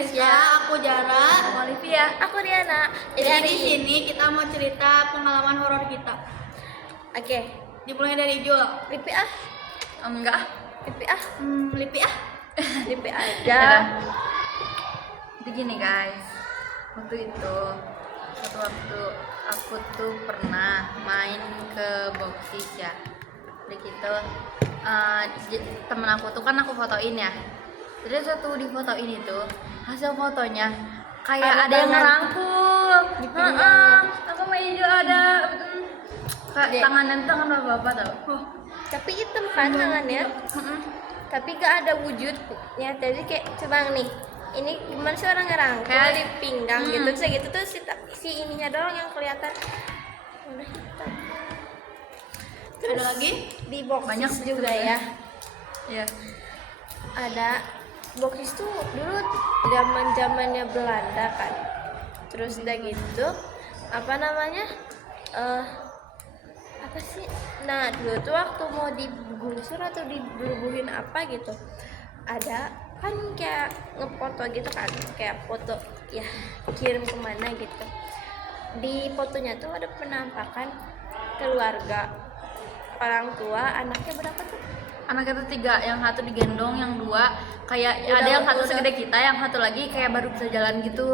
Rizka, aku Jara, Aku Olivia. aku Riana. Jadi Di sini kita mau cerita pengalaman horor kita. Oke. Dimulai dari Jul. Lipi ah. Enggak. Lipi ah. Lipi ah. Lipi Ya. aja. Jadi gini guys. Waktu itu waktu aku tuh pernah main ke Boxis ya. Udah gitu temen aku tuh kan aku fotoin ya. Terus waktu di foto ini tuh hasil fotonya kayak ada yang ngerangkul. Aku main juga ada kayak tangan bapak tau. Oh, Tapi hitam kan tangannya. Tapi gak ada wujudnya. Jadi kayak coba nih. Ini gimana sih orang ngerangkul Kayak- di pinggang gitu. Terus gitu tuh si ininya doang yang kelihatan. Udah hitam. ada lagi? Di box Banyak juga ya. Ya. Ada boxis tuh dulu zamannya Belanda kan. Terus udah gitu apa namanya apa sih, nah dulu tuh waktu mau digusur atau dibubuhin apa gitu, ada kan kayak ngefoto gitu kan, kayak foto ya kirim kemana gitu. Di fotonya tuh ada penampakan keluarga, orang tua, anaknya berapa tuh? Anaknya tuh 3, yang satu digendong, yang 2 kayak ada yang satu segede kita, yang satu lagi kayak baru bisa jalan gitu,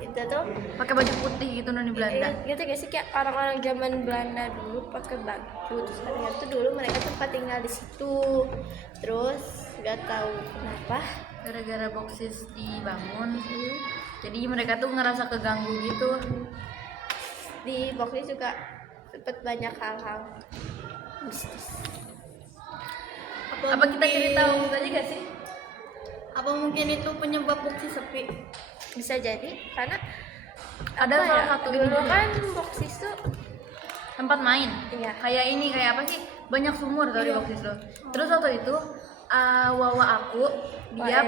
Itu tuh pakai baju putih gitu di Belanda. gitu gak sih, kayak orang-orang zaman Belanda dulu pakai baju. Terus ternyata dulu mereka tempat tinggal di situ. Terus nggak tahu kenapa Gara-gara Boxis dibangun, jadi mereka tuh ngerasa keganggu gitu. di boxnya juga sempat banyak hal-hal mistis. Apa kita cerita waktu aja gak sih? Apa mungkin itu penyebab boxis sepi? Bisa jadi karena Ada apa salah ya, satu ini dulu juga, kan boxis tuh tempat main. Iya. Kayak ini, kayak apa sih? Banyak sumur tau di Iya. Boxis tuh. Terus waktu itu wawa aku dia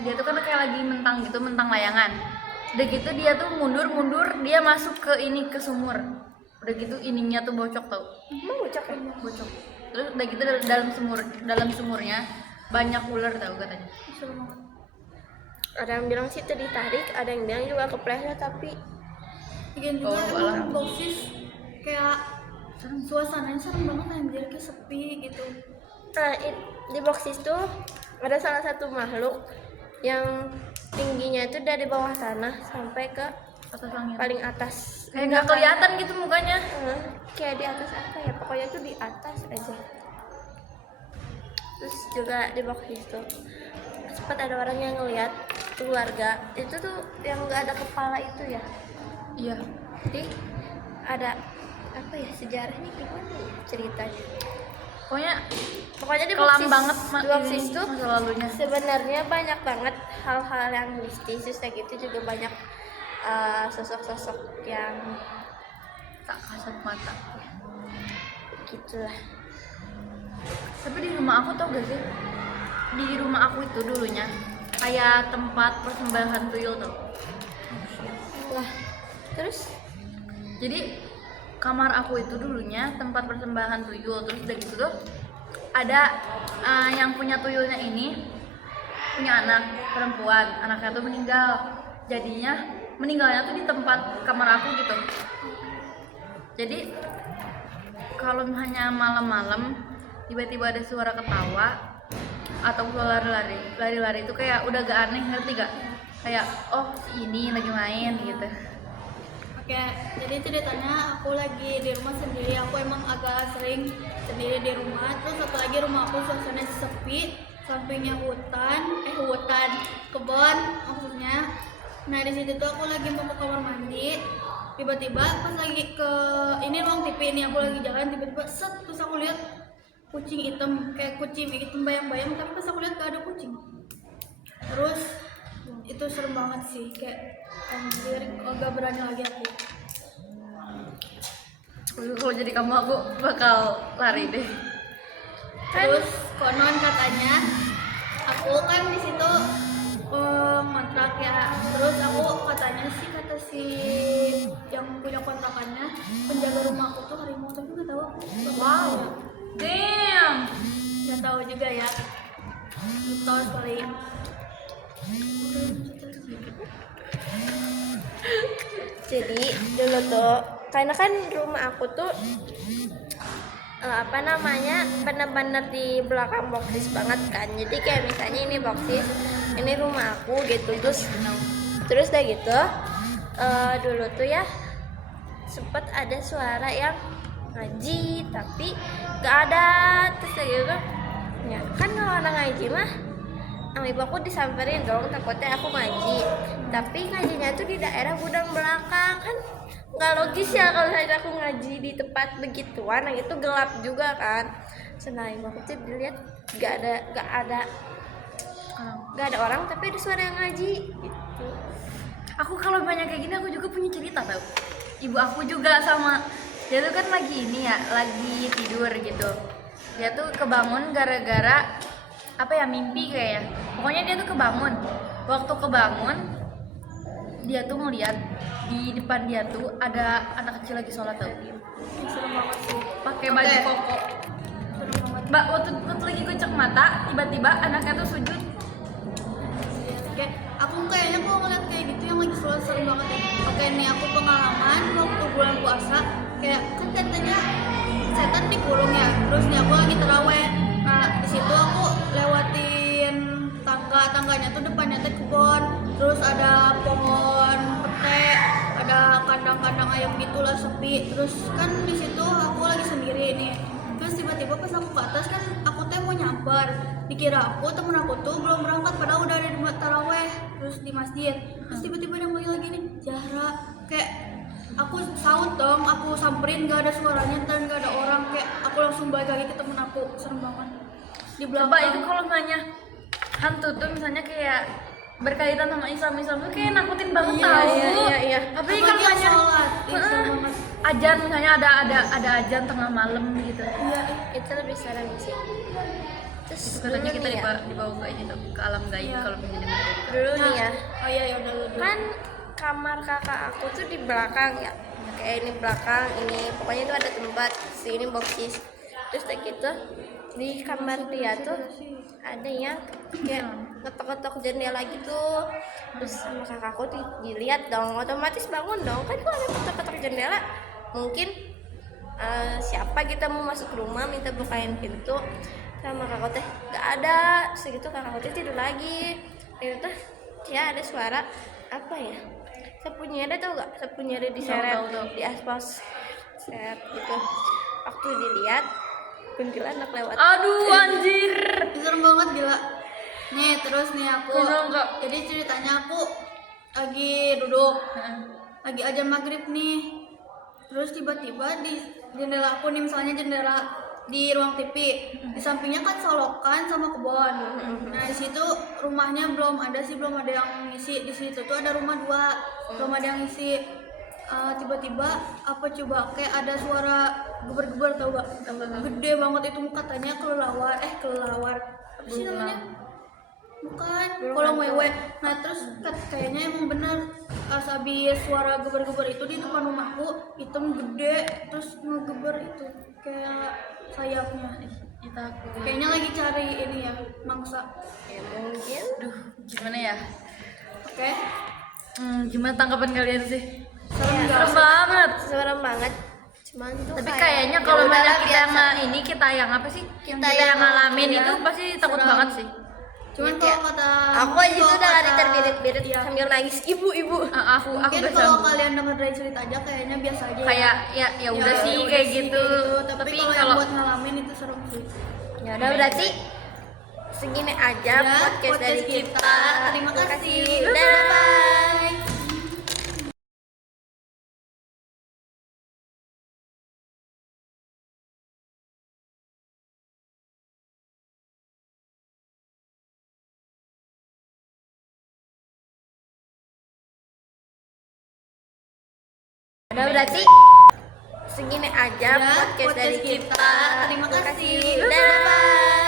dia tuh kan kayak lagi mentang gitu, mentang layangan. Udah gitu dia tuh mundur dia masuk ke ke sumur. Udah gitu ininya tuh bocok tau. emang bocok ya? Bocok. Terus udah gitu dalam sumurnya banyak ular tau katanya. Seru banget. Ada yang bilang sih itu ditarik, ada yang bilang juga kepleset, tapi Lagian juga Oh, emang alam. boxis kayak suasananya serem banget anjir, kayak sepi gitu. nah, di boxis tuh ada salah satu makhluk yang tingginya itu dari bawah tanah sampai ke Atas langit. paling atas. Kayak nggak kelihatan gitu mukanya. Kayak di atas apa ya, pokoknya tuh di atas aja. Terus juga di boxis tuh sempat ada orang yang ngeliat keluarga itu tuh yang nggak ada kepala itu ya. Iya. Jadi ada apa ya, sejarahnya gimana ya ceritanya. Pokoknya di Kelam boxis, banget di boxis tuh masa lalunya. sebenarnya banyak banget hal-hal yang mistis. Kayak gitu juga banyak sosok-sosok yang Tak kasat mata. gitulah. Tapi di rumah aku tau gak sih? Di rumah aku itu dulunya kayak tempat persembahan tuyul tuh. Lah terus Jadi kamar aku itu dulunya tempat persembahan tuyul. Terus udah gitu tuh ada yang punya tuyulnya ini punya anak perempuan, anaknya tuh meninggal. Jadinya meninggalnya tuh di tempat kamar aku gitu. Jadi kalau hanya malam-malam tiba-tiba ada suara ketawa atau suara lari-lari itu kayak udah gak aneh, ngerti gak? Kayak oh si ini lagi main gitu. Oke, jadi ceritanya aku lagi di rumah sendiri. Aku emang agak sering sendiri di rumah. Terus satu lagi rumah aku suasananya sepi, sampingnya hutan, kebun maksudnya. Nah di situ tuh aku lagi mau ke kamar mandi. Tiba-tiba pas lagi ke ini ruang TV ini aku lagi jalan, tiba-tiba set, terus aku lihat kucing hitam, kayak kucing hitam bayang-bayang. Tapi pas aku lihat gak ada kucing. Terus itu serem banget sih, kayak anjir, gak berani lagi aku. Kalau jadi kamu aku bakal lari deh. Terus konon katanya aku kan di situ kontrak ya. Terus aku katanya sih, kata si yang punya kontrakannya, penjaga rumah aku tuh harimau, tapi nggak tahu aku. Wow. Damn. Nggak tahu juga ya. Mitos paling. Udah, Jadi dulu tuh karena kan rumah aku tuh apa namanya bener-bener di belakang boksis banget kan. Jadi kayak misalnya ini boksis, ini rumah aku gitu. Terus udah gitu dulu tuh ya sempet ada suara yang ngaji tapi gak ada. Terus udah gitu ya kan kalau orang ngaji mah sama ibu aku disamperin dong, takutnya aku ngaji, tapi ngajinya tuh di daerah gudang belakang kan nggak logis ya kalau saya aku ngaji di tempat begituan, nah itu gelap juga kan. Senang ibu aku tuh dilihat gak ada orang tapi ada suara yang ngaji gitu. Aku kalau banyak kayak gini aku juga punya cerita tau. Ibu aku juga sama, dia tuh kan lagi ini ya, lagi tidur gitu. Dia tuh kebangun gara-gara apa ya, mimpi kayaknya. Pokoknya dia tuh kebangun. Waktu kebangun dia tuh ngeliat di depan dia tuh ada anak kecil lagi sholat tau. Serem banget sih. Pakai baju Oke. koko. Serem banget. Mbak waktu lagi kucek mata, tiba-tiba anaknya tuh sujud. Kayak aku kayaknya kalau ngeliat kayak gitu yang lagi sholat serem banget ya. Oke nih aku pengalaman waktu bulan puasa, kayak kan katanya setan dikurung ya, terus nih aku lagi terawih. Nah di situ aku lewatin tangganya tuh depannya teh kebon, terus ada pohon pete, ada kandang-kandang ayam gitulah sepi. Terus kan di situ aku lagi sendiri nih. Terus tiba-tiba pas aku ke atas kan aku teh mau nyamper, dikira aku temen aku tuh belum berangkat padahal udah ada di taraweh terus di masjid. Terus tiba-tiba dia manggil lagi nih Zahra, kayak aku saut dong, aku samperin gak ada suaranya dan gak ada orang, kayak aku langsung balik lagi ke temen aku. Serem banget di belakang. Coba itu kalau nanya hantu tuh misalnya kayak berkaitan sama Islam tuh kayak nakutin banget tau. Iya. Apalagi Apalagi kalau yang nanya sholat, ih, serem banget. ajan misalnya ada ajan tengah malam gitu. Iya, Itu lebih serem sih. Terus Itu katanya dulu kita nih ya, dibawa ke ini tuh, ke alam gaib Iya. kalau punya dengar. dulu nih ya oh iya ya udah dulu. kan kamar kakak aku tuh di belakang ya, kayak ini belakang ini pokoknya itu ada tempat sini boksis. Terus kayak gitu di kamar dia tuh ada yang kayak ngetok-ngetok jendela gitu. Terus sama kakakku tuh dilihat dong, otomatis bangun dong kan. Kalau ada ngetok-ngetok jendela mungkin siapa kita mau masuk rumah minta bukain pintu, sama kakakku teh gak ada. Segitu kakakku teh tidur lagi. Itu tuh ya ada suara apa ya, sapu nyeret, tau gak sapu nyeret diseret Tahu. di aspal seret gitu. Waktu dilihat kuntilanak lewat. Aduh anjir. Serem banget gila. Nih terus nih aku, Serem, Kak. jadi ceritanya aku lagi duduk, lagi ajan maghrib nih. Terus tiba-tiba di jendela aku nih, misalnya jendela di ruang TV, di sampingnya kan solokan sama kebun. Nah di situ rumahnya belum ada yang ngisi. Di situ tuh ada rumah dua, belum ada yang ngisi. Tiba-tiba apa coba kayak ada suara geber-geber, tau gak? Gede banget itu, katanya kelelawar. Apa sih namanya? Bukan, kolong wewe. Nah terus kayaknya emang bener, habis suara geber-geber itu di depan rumahku, hitam gede terus ngegeber itu kayak sayapnya. Kita aku. Kayaknya lagi cari ini ya, mangsa. Ya mungkin Aduh, gimana ya? Oke. Gimana tanggapan kalian sih? Serem Iya. gak? Serem banget. serem banget. Cuman tuh Tapi kayak, kayaknya ya kalau udahlah, misalnya kita biasa. ini kita yang apa sih? Kita Kita yang ngalamin iya, itu pasti takut serem. banget sih. Cuman Ya, kalau kayak kata aku aja itu udah lari kata- terbirit-birit iya. sambil nangis, ibu. Aku Mungkin udah kalau sambung. kalian denger dari cerita aja kayaknya biasa aja. Kayak ya udah sih udah kayak sih, gitu. Tapi kalau yang buat ngalamin itu serem sih. Ya udah berarti segini aja Ya, podcast dari kita. Terima kasih. Dadah. Bye. Udah berarti segini aja Ya, podcast dari podcast kita. kita. Terima kasih. Dadah.